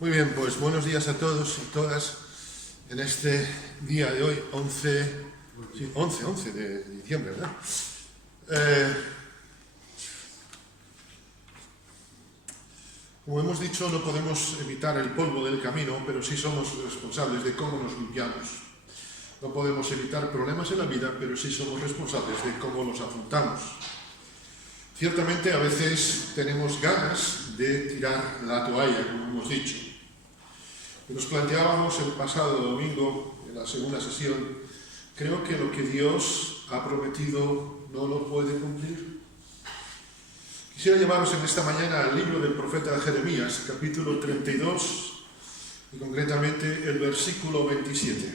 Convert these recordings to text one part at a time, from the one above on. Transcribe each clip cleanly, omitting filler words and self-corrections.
Muy bien, pues buenos días a todos y todas en este día de hoy, 11 de diciembre, ¿verdad? Como hemos dicho, no podemos evitar el polvo del camino, pero sí somos responsables de cómo nos limpiamos. No podemos evitar problemas en la vida, pero sí somos responsables de cómo los afrontamos. Ciertamente a veces tenemos ganas de tirar la toalla, como hemos dicho. Nos planteábamos el pasado domingo, en la segunda sesión, creo que lo que Dios ha prometido no lo puede cumplir. Quisiera llevaros en esta mañana al libro del profeta Jeremías, capítulo 32, y concretamente el versículo 27.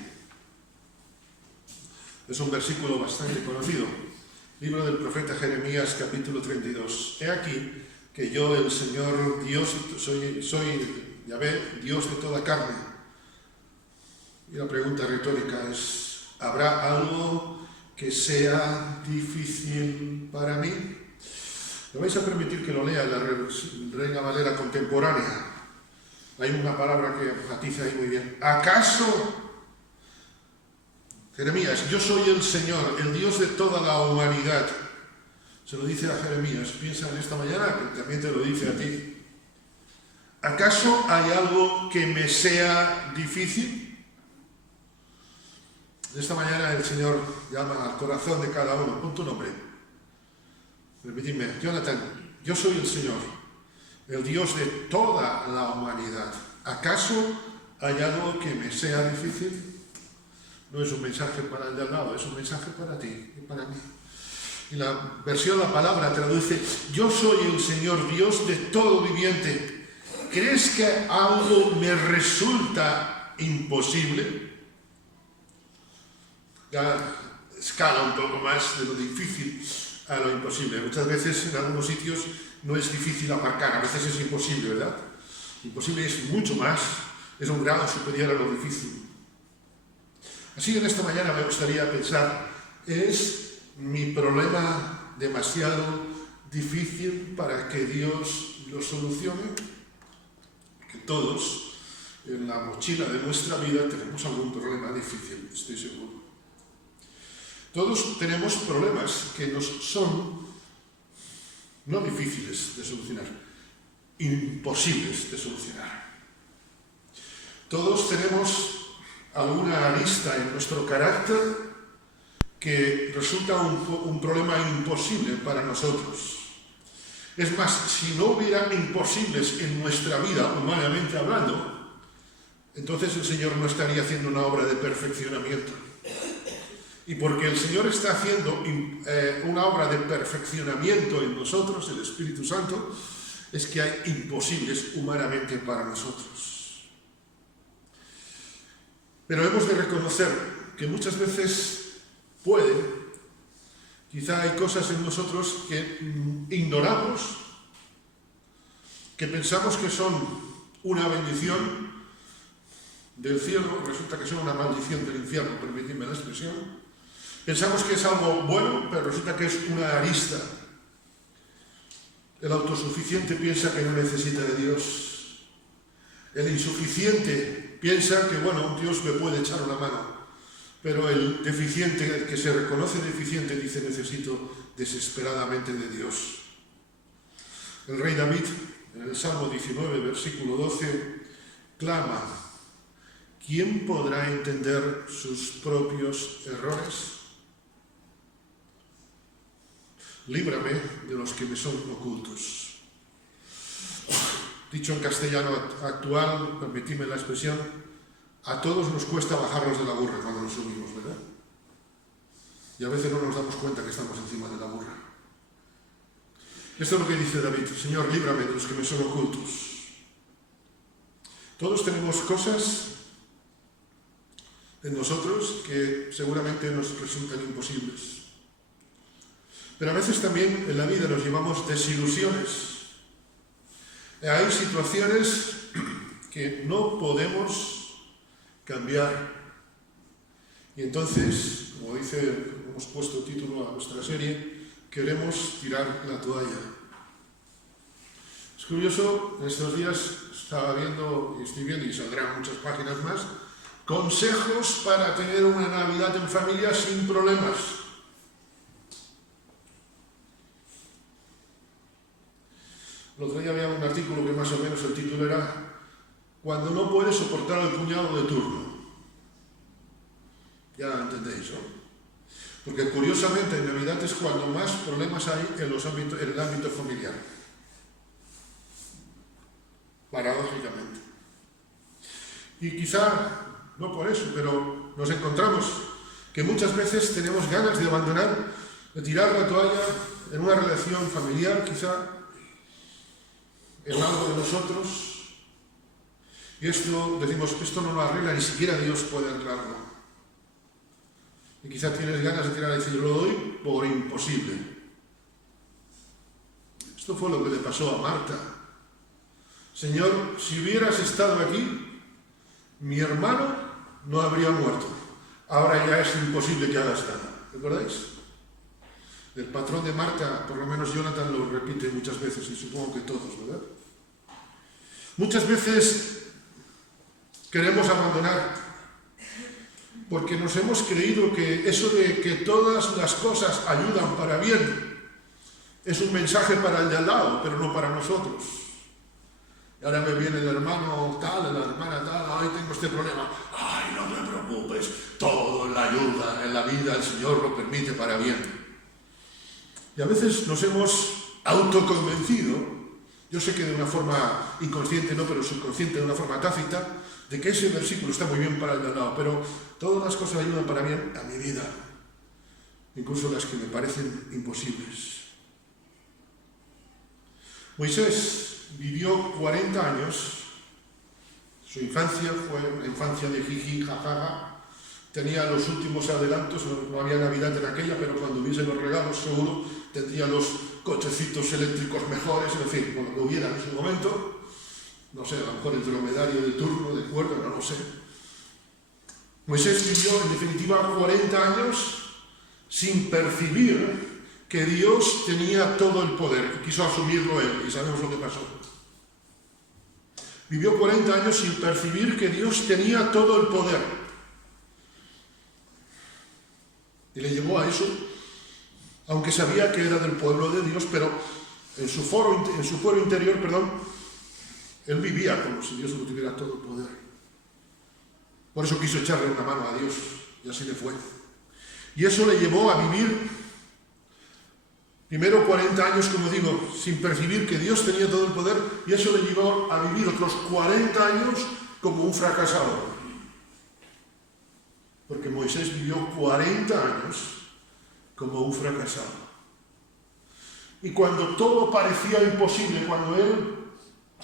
Es un versículo bastante conocido. Libro del profeta Jeremías, capítulo 32. He aquí que yo, el Señor Dios, soy Yahvé, Dios de toda carne. Y la pregunta retórica es, ¿habrá algo que sea difícil para mí? ¿Me vais a permitir que lo lea en la Reina Valera contemporánea? Hay una palabra que matiza ahí muy bien. ¿Acaso, Jeremías, yo soy el Señor, el Dios de toda la humanidad? Se lo dice a Jeremías. Piensa en esta mañana que también te lo dice a ti. ¿Acaso hay algo que me sea difícil? Esta mañana el Señor llama al corazón de cada uno. Pon tu nombre. Permitidme. Jonathan, yo soy el Señor, el Dios de toda la humanidad. ¿Acaso hay algo que me sea difícil? No es un mensaje para el de al lado, es un mensaje para ti y para mí. Y la versión, la palabra traduce, yo soy el Señor Dios de todo viviente. ¿Crees que algo me resulta imposible? Ya escala un poco más de lo difícil a lo imposible. Muchas veces en algunos sitios no es difícil aparcar, a veces es imposible, ¿verdad? Imposible es mucho más, es un grado superior a lo difícil. Así en esta mañana me gustaría pensar, ¿es mi problema demasiado difícil para que Dios lo solucione? Que todos en la mochila de nuestra vida tenemos algún problema difícil, estoy seguro. Todos tenemos problemas que nos son no difíciles de solucionar, imposibles de solucionar. Todos tenemos alguna arista en nuestro carácter que resulta un problema imposible para nosotros. Es más, si no hubiera imposibles en nuestra vida, humanamente hablando, entonces el Señor no estaría haciendo una obra de perfeccionamiento. Y porque el Señor está haciendo una obra de perfeccionamiento en nosotros, el Espíritu Santo, es que hay imposibles humanamente para nosotros. Pero hemos de reconocer que muchas veces quizá hay cosas en nosotros que ignoramos, que pensamos que son una bendición del cielo, resulta que son una maldición del infierno, permitidme la expresión. Pensamos que es algo bueno, pero resulta que es una arista. El autosuficiente piensa que no necesita de Dios. El insuficiente piensa que, bueno, Dios me puede echar una mano. Pero el deficiente, el que se reconoce deficiente, dice, necesito desesperadamente de Dios. El rey David, en el Salmo 19, versículo 12, clama, ¿quién podrá entender sus propios errores? Líbrame de los que me son ocultos. Dicho en castellano actual, permitidme la expresión, a todos nos cuesta bajarnos de la burra cuando nos subimos, ¿verdad? Y a veces no nos damos cuenta que estamos encima de la burra. Esto es lo que dice David, Señor, líbrame de los que me son ocultos. Todos tenemos cosas en nosotros que seguramente nos resultan imposibles. Pero a veces también en la vida nos llevamos desilusiones. Hay situaciones que no podemos cambiar. Y entonces, como hemos puesto título a nuestra serie, queremos tirar la toalla. Es curioso, en estos días estaba viendo, y estoy viendo, y saldrán muchas páginas más, consejos para tener una Navidad en familia sin problemas. El otro día había un artículo que más o menos el título era "Cuando no puedes soportar al cuñado de turno". Ya entendéis, ¿no? Porque curiosamente en Navidad es cuando más problemas hay en el ámbito familiar. Paradójicamente. Y quizá, no por eso, pero nos encontramos que muchas veces tenemos ganas de abandonar, de tirar la toalla en una relación familiar, quizá en algo de nosotros, y esto, decimos, esto no lo arregla, ni siquiera Dios puede arreglarlo. Y quizá tienes ganas de tirar y decir, lo doy por imposible. Esto fue lo que le pasó a Marta. Señor, si hubieras estado aquí, mi hermano no habría muerto. Ahora ya es imposible que hagas nada. ¿Recordáis? El patrón de Marta, por lo menos Jonathan lo repite muchas veces, y supongo que todos, ¿verdad? Muchas veces queremos abandonar porque nos hemos creído que eso de que todas las cosas ayudan para bien es un mensaje para el de al lado, pero no para nosotros. Y ahora me viene el hermano tal, la hermana tal, ay, tengo este problema. Ay, no te preocupes, todo en la ayuda, en la vida, el Señor lo permite para bien. Y a veces nos hemos autoconvencido, yo sé que de una forma inconsciente, no, pero subconsciente, de una forma tácita, de que ese versículo está muy bien para el de al lado, pero todas las cosas ayudan para bien a mi vida, incluso las que me parecen imposibles. Moisés vivió 40 años, su infancia fue una infancia de jiji, jajaja, tenía los últimos adelantos, no había Navidad en aquella, pero cuando hubiese los regalos seguro tendría los cochecitos eléctricos mejores, en fin, bueno, lo hubiera en su momento. No sé, a lo mejor el dromedario de turno, de cuerda, no lo sé. Moisés vivió, en definitiva, 40 años sin percibir que Dios tenía todo el poder, y quiso asumirlo él, y sabemos lo que pasó. Vivió 40 años sin percibir que Dios tenía todo el poder. Y le llevó a eso, aunque sabía que era del pueblo de Dios, pero en su fuero interior, él vivía como si Dios no tuviera todo el poder. Por eso quiso echarle una mano a Dios, y así le fue. Y eso le llevó a vivir, primero 40 años, como digo, sin percibir que Dios tenía todo el poder, y eso le llevó a vivir otros 40 años como un fracasado. Porque Moisés vivió 40 años como un fracasado. Y cuando todo parecía imposible, cuando él,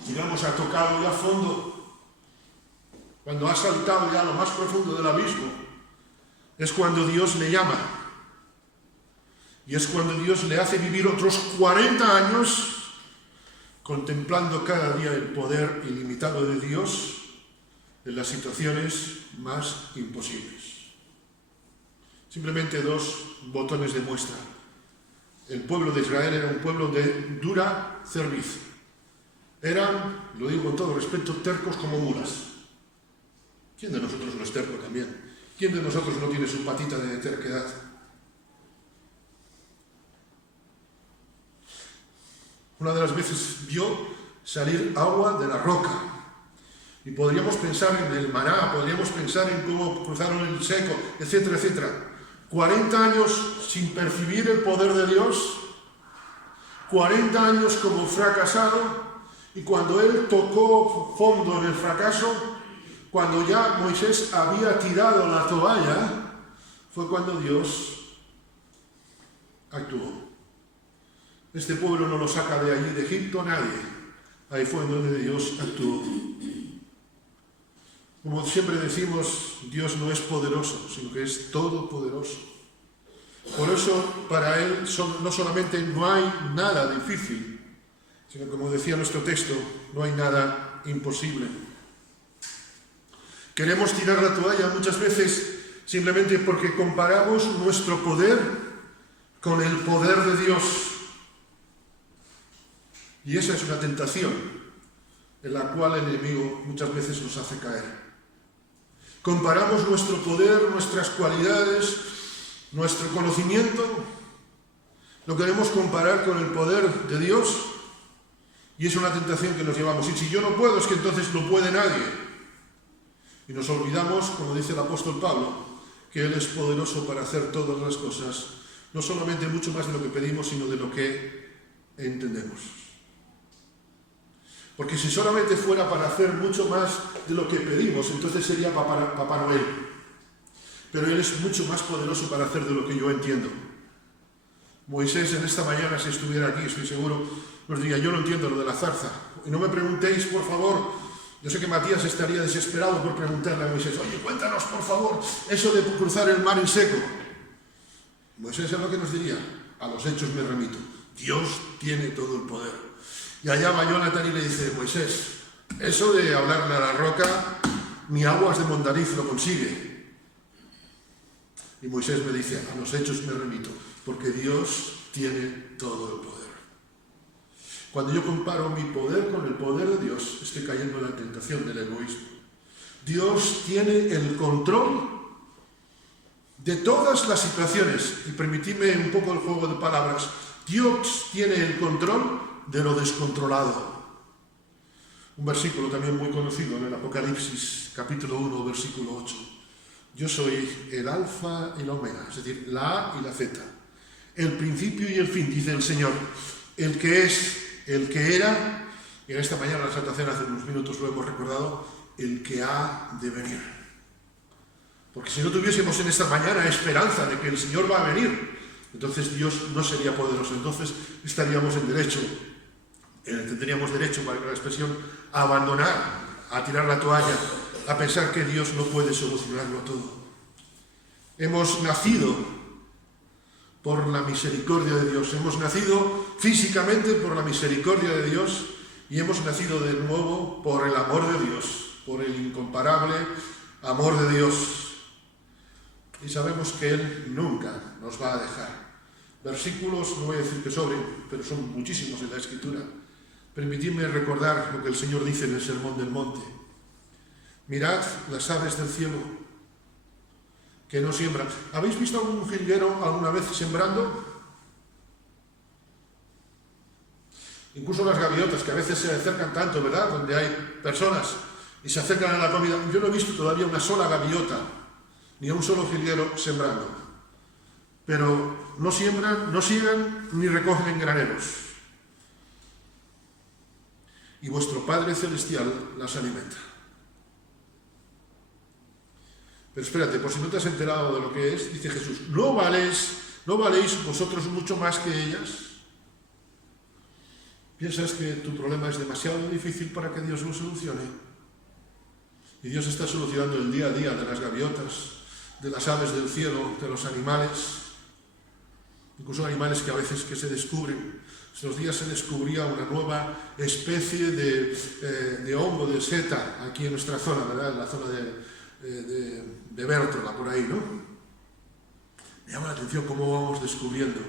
digamos, ha tocado ya fondo, cuando ha saltado ya a lo más profundo del abismo, es cuando Dios le llama. Y es cuando Dios le hace vivir otros 40 años contemplando cada día el poder ilimitado de Dios en las situaciones más imposibles. Simplemente dos botones de muestra. El pueblo de Israel era un pueblo de dura cerviz. Eran, lo digo con todo respeto, tercos como mulas. ¿Quién de nosotros no es terco también? ¿Quién de nosotros no tiene su patita de terquedad? Una de las veces vio salir agua de la roca. Y podríamos pensar en el maná, podríamos pensar en cómo cruzaron el seco, etcétera, etcétera. 40 años sin percibir el poder de Dios, 40 años como fracasado, y cuando él tocó fondo en el fracaso, cuando ya Moisés había tirado la toalla, fue cuando Dios actuó. Este pueblo no lo saca de allí de Egipto nadie. Ahí fue donde Dios actuó. Como siempre decimos, Dios no es poderoso, sino que es todopoderoso. Por eso, para Él no solamente no hay nada difícil, sino, como decía nuestro texto, no hay nada imposible. Queremos tirar la toalla muchas veces simplemente porque comparamos nuestro poder con el poder de Dios. Y esa es una tentación en la cual el enemigo muchas veces nos hace caer. Comparamos nuestro poder, nuestras cualidades, nuestro conocimiento, lo queremos comparar con el poder de Dios, y es una tentación que nos llevamos. Y si yo no puedo, es que entonces no puede nadie. Y nos olvidamos, como dice el apóstol Pablo, que Él es poderoso para hacer todas las cosas, no solamente mucho más de lo que pedimos, sino de lo que entendemos. Porque si solamente fuera para hacer mucho más de lo que pedimos, entonces sería Papá Noel. Pero Él es mucho más poderoso para hacer de lo que yo entiendo. Moisés en esta mañana, si estuviera aquí, estoy seguro, nos diría: yo no entiendo lo de la zarza. Y no me preguntéis, por favor. Yo sé que Matías estaría desesperado por preguntarle a Moisés: oye, cuéntanos, por favor, eso de cruzar el mar en seco. Moisés es lo que nos diría: a los hechos me remito. Dios tiene todo el poder. Y allá va Jonathan y le dice: Moisés, eso de hablarle a la roca, ni aguas de Mondariz lo consigue. Y Moisés me dice: a los hechos me remito, porque Dios tiene todo el poder. Cuando yo comparo mi poder con el poder de Dios, estoy cayendo en la tentación del egoísmo. Dios tiene el control de todas las situaciones. Y permitidme un poco el juego de palabras. Dios tiene el control de lo descontrolado. Un versículo también muy conocido en el Apocalipsis, capítulo 1, versículo 8. Yo soy el alfa y la omega, es decir, la A y la Z. El principio y el fin, dice el Señor. El que es, el que era, y en esta mañana en la Santa Cena hace unos minutos lo hemos recordado, el que ha de venir. Porque si no tuviésemos en esta mañana esperanza de que el Señor va a venir, entonces Dios no sería poderoso, entonces estaríamos en derecho, tendríamos derecho, para la expresión, a abandonar, a tirar la toalla, a pensar que Dios no puede solucionarlo todo. Hemos nacido por la misericordia de Dios, hemos nacido físicamente por la misericordia de Dios y hemos nacido de nuevo por el amor de Dios, por el incomparable amor de Dios. Y sabemos que Él nunca nos va a dejar. Versículos, no voy a decir que sobren, pero son muchísimos en la Escritura. Permitidme recordar lo que el Señor dice en el Sermón del Monte. Mirad las aves del cielo, que no siembran. ¿Habéis visto a un jilguero alguna vez sembrando? Incluso las gaviotas, que a veces se acercan tanto, ¿verdad?, donde hay personas y se acercan a la comida. Yo no he visto todavía una sola gaviota, ni a un solo jilguero sembrando. Pero no siembran, no siegan, ni recogen en graneros. Y vuestro Padre Celestial las alimenta. Pero espérate, por si no te has enterado de lo que es, dice Jesús: ¿no valéis vosotros mucho más que ellas? ¿Piensas que tu problema es demasiado difícil para que Dios lo solucione? Y Dios está solucionando el día a día de las gaviotas, de las aves del cielo, de los animales, incluso animales que a veces que se descubren. Estos días se descubría una nueva especie de hongo, de seta, aquí en nuestra zona, ¿verdad?, en la zona de Bértola, por ahí, ¿no? Me llama la atención cómo vamos descubriendo.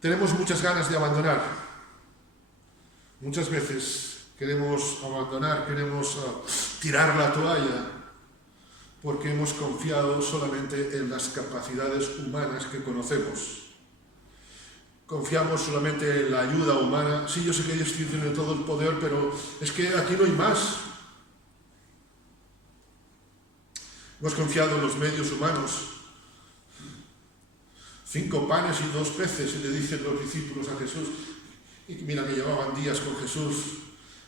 Tenemos muchas ganas de abandonar. Muchas veces queremos abandonar, queremos tirar la toalla, porque hemos confiado solamente en las capacidades humanas que conocemos. Confiamos solamente en la ayuda humana. Sí, yo sé que Dios tiene todo el poder, pero es que aquí no hay más. Hemos confiado en los medios humanos. 5 panes y 2 peces, y le dicen los discípulos a Jesús. Y mira que llevaban días con Jesús.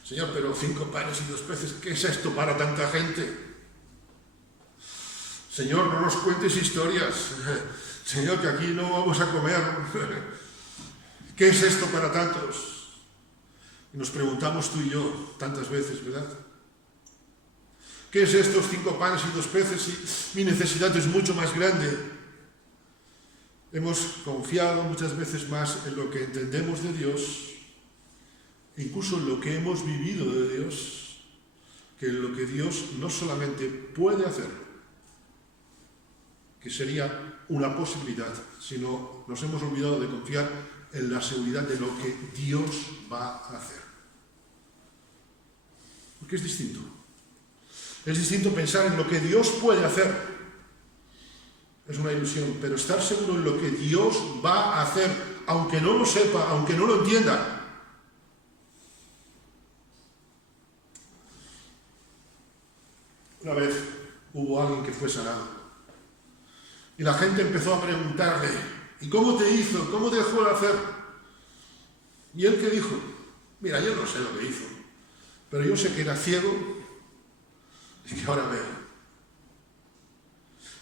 Señor, pero 5 panes y 2 peces, ¿qué es esto para tanta gente? Señor, no nos cuentes historias. Señor, que aquí no vamos a comer. ¿Qué es esto para tantos? Y nos preguntamos tú y yo tantas veces, ¿verdad? ¿Qué es estos 5 panes y 2 peces si mi necesidad es mucho más grande? Hemos confiado muchas veces más en lo que entendemos de Dios, incluso en lo que hemos vivido de Dios, que en lo que Dios no solamente puede hacer, que sería una posibilidad, sino nos hemos olvidado de confiar en la seguridad de lo que Dios va a hacer. Porque es distinto. Es distinto pensar en lo que Dios puede hacer. Es una ilusión, pero estar seguro en lo que Dios va a hacer, aunque no lo sepa, aunque no lo entienda. Una vez hubo alguien que fue sanado y la gente empezó a preguntarle: ¿y cómo te hizo? ¿Cómo te dejó de hacer? Y él que dijo: mira, yo no sé lo que hizo, pero yo sé que era ciego y que ahora veo.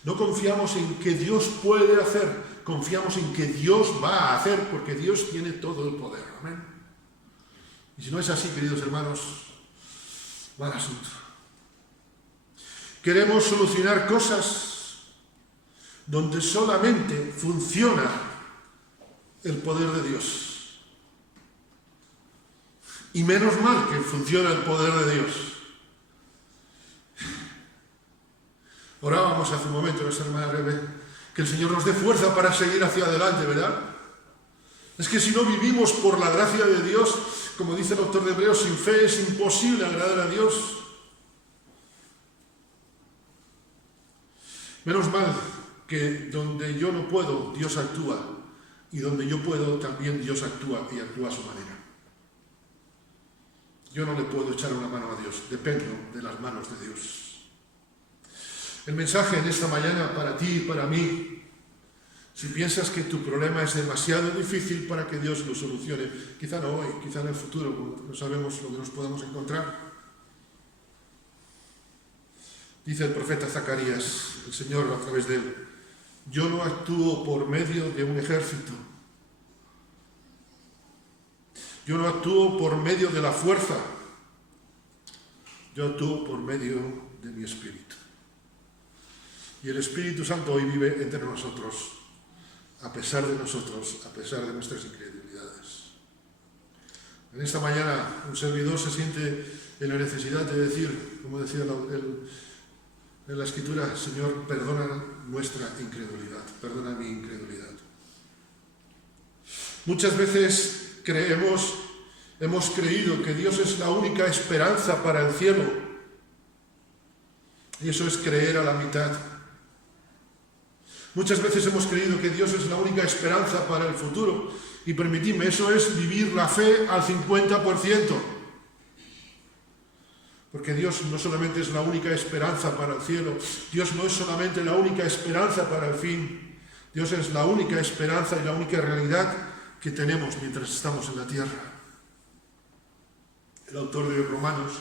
No confiamos en que Dios puede hacer, confiamos en que Dios va a hacer, porque Dios tiene todo el poder. Amén. Y si no es así, queridos hermanos, mal asunto. Queremos solucionar cosas donde solamente funciona el poder de Dios. Y menos mal que funciona el poder de Dios. Orábamos hace un momento, nuestra hermana Rebe, que el Señor nos dé fuerza para seguir hacia adelante, ¿verdad? Es que si no vivimos por la gracia de Dios, como dice el autor de Hebreos, sin fe es imposible agradar a Dios. Menos mal que donde yo no puedo, Dios actúa, y donde yo puedo, también Dios actúa y actúa a su manera. Yo no le puedo echar una mano a Dios, dependo de las manos de Dios. El mensaje en esta mañana para ti y para mí, si piensas que tu problema es demasiado difícil para que Dios lo solucione, quizá no hoy, quizá en el futuro, no sabemos lo que nos podamos encontrar. Dice el profeta Zacarías, el Señor a través de él: yo no actúo por medio de un ejército. Yo no actúo por medio de la fuerza. Yo actúo por medio de mi Espíritu. Y el Espíritu Santo hoy vive entre nosotros, a pesar de nosotros, a pesar de nuestras incredulidades. En esta mañana un servidor se siente en la necesidad de decir, como decía en la Escritura: Señor, perdona nuestra incredulidad, perdona mi incredulidad. Muchas veces hemos creído que Dios es la única esperanza para el cielo. Y eso es creer a la mitad. Muchas veces hemos creído que Dios es la única esperanza para el futuro. Y permitidme, eso es vivir la fe al 50%. Porque Dios no solamente es la única esperanza para el cielo, Dios no es solamente la única esperanza para el fin, Dios es la única esperanza y la única realidad que tenemos mientras estamos en la tierra. El autor de Romanos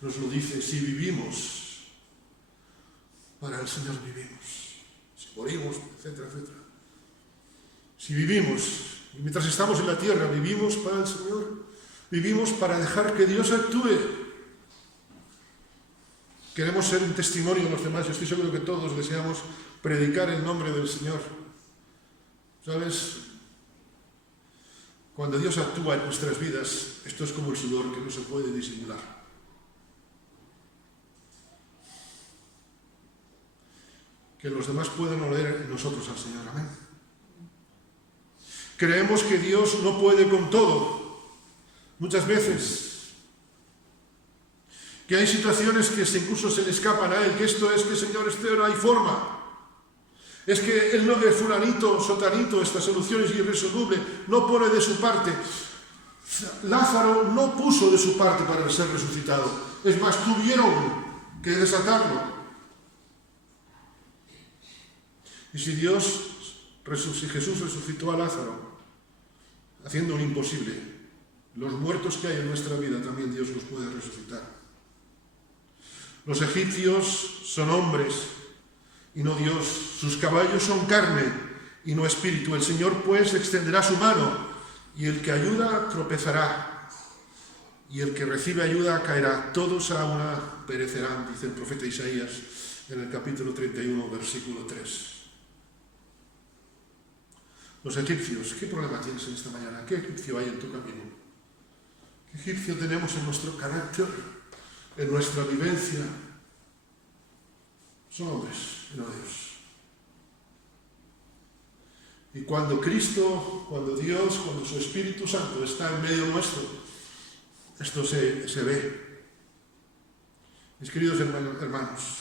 nos lo dice: si vivimos, para el Señor vivimos. Si morimos, etcétera, etcétera. Si vivimos, y mientras estamos en la tierra, vivimos para el Señor, vivimos para dejar que Dios actúe. Queremos ser un testimonio a los demás. Yo estoy seguro que todos deseamos predicar el nombre del Señor. ¿Sabes? Cuando Dios actúa en nuestras vidas, esto es como el sudor que no se puede disimular. Que los demás pueden oler en nosotros al Señor. Amén. Creemos que Dios no puede con todo. Muchas veces. Que hay situaciones que incluso se le escapan a Él. Que esto es que, Señor, no hay forma. Es que Él no, de fulanito, sotanito, esta solución es irresoluble. No pone de su parte. Lázaro no puso de su parte para ser resucitado. Es más, tuvieron que desatarlo. Y si Jesús resucitó a Lázaro, haciendo un imposible, los muertos que hay en nuestra vida también Dios los puede resucitar. Los egipcios son hombres y no Dios. Sus caballos son carne y no espíritu. El Señor pues extenderá su mano y el que ayuda tropezará y el que recibe ayuda caerá. Todos a una perecerán, dice el profeta Isaías en el capítulo 31, versículo 3. Los egipcios, ¿qué problema tienes en esta mañana? ¿Qué egipcio hay en tu camino? ¿Qué egipcio tenemos en nuestro carácter, en nuestra vivencia? Son hombres, no Dios. Y cuando Cristo, cuando Dios, cuando su Espíritu Santo está en medio nuestro, esto se ve. Mis queridos hermanos,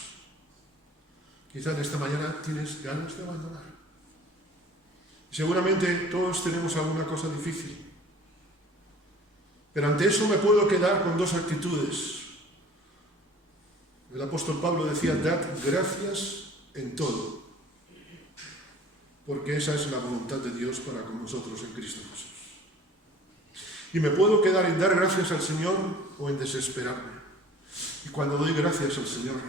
quizá en esta mañana tienes ganas de abandonar. Seguramente todos tenemos alguna cosa difícil. Pero ante eso me puedo quedar con dos actitudes. El apóstol Pablo decía, dad gracias en todo, porque esa es la voluntad de Dios para con nosotros en Cristo Jesús. Y me puedo quedar en dar gracias al Señor o en desesperarme. Y cuando doy gracias al Señor,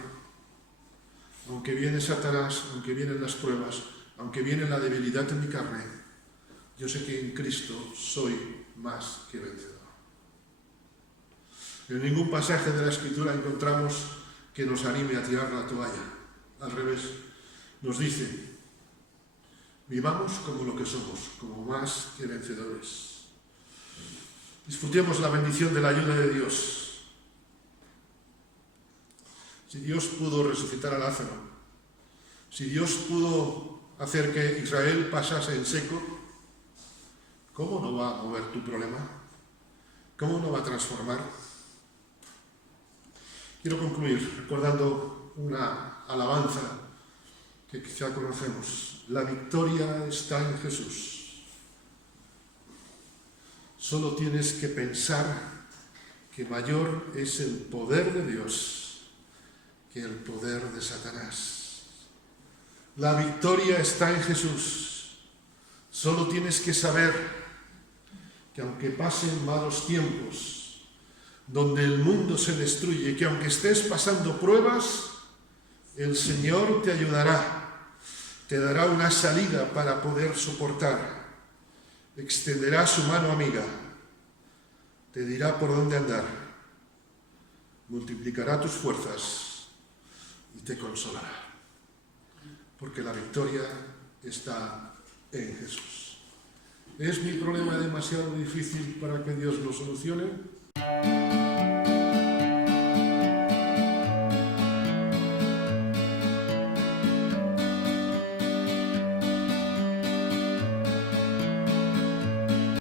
aunque viene Satanás, aunque vienen las pruebas, aunque viene la debilidad en mi carne, yo sé que en Cristo soy más que vencedor. En ningún pasaje de la Escritura encontramos que nos anime a tirar la toalla. Al revés, nos dice, vivamos como lo que somos, como más que vencedores. Disfrutemos la bendición de la ayuda de Dios. Si Dios pudo resucitar a Lázaro, si Dios pudo hacer que Israel pasase en seco, ¿cómo no va a mover tu problema? ¿Cómo no va a transformar? Quiero concluir recordando una alabanza que quizá conocemos. La victoria está en Jesús. Solo tienes que pensar que mayor es el poder de Dios que el poder de Satanás. La victoria está en Jesús. Solo tienes que saber que aunque pasen malos tiempos, donde el mundo se destruye, que aunque estés pasando pruebas, el Señor te ayudará, te dará una salida para poder soportar, extenderá su mano amiga, te dirá por dónde andar, multiplicará tus fuerzas y te consolará, porque la victoria está en Jesús. ¿Es mi problema demasiado difícil para que Dios lo solucione?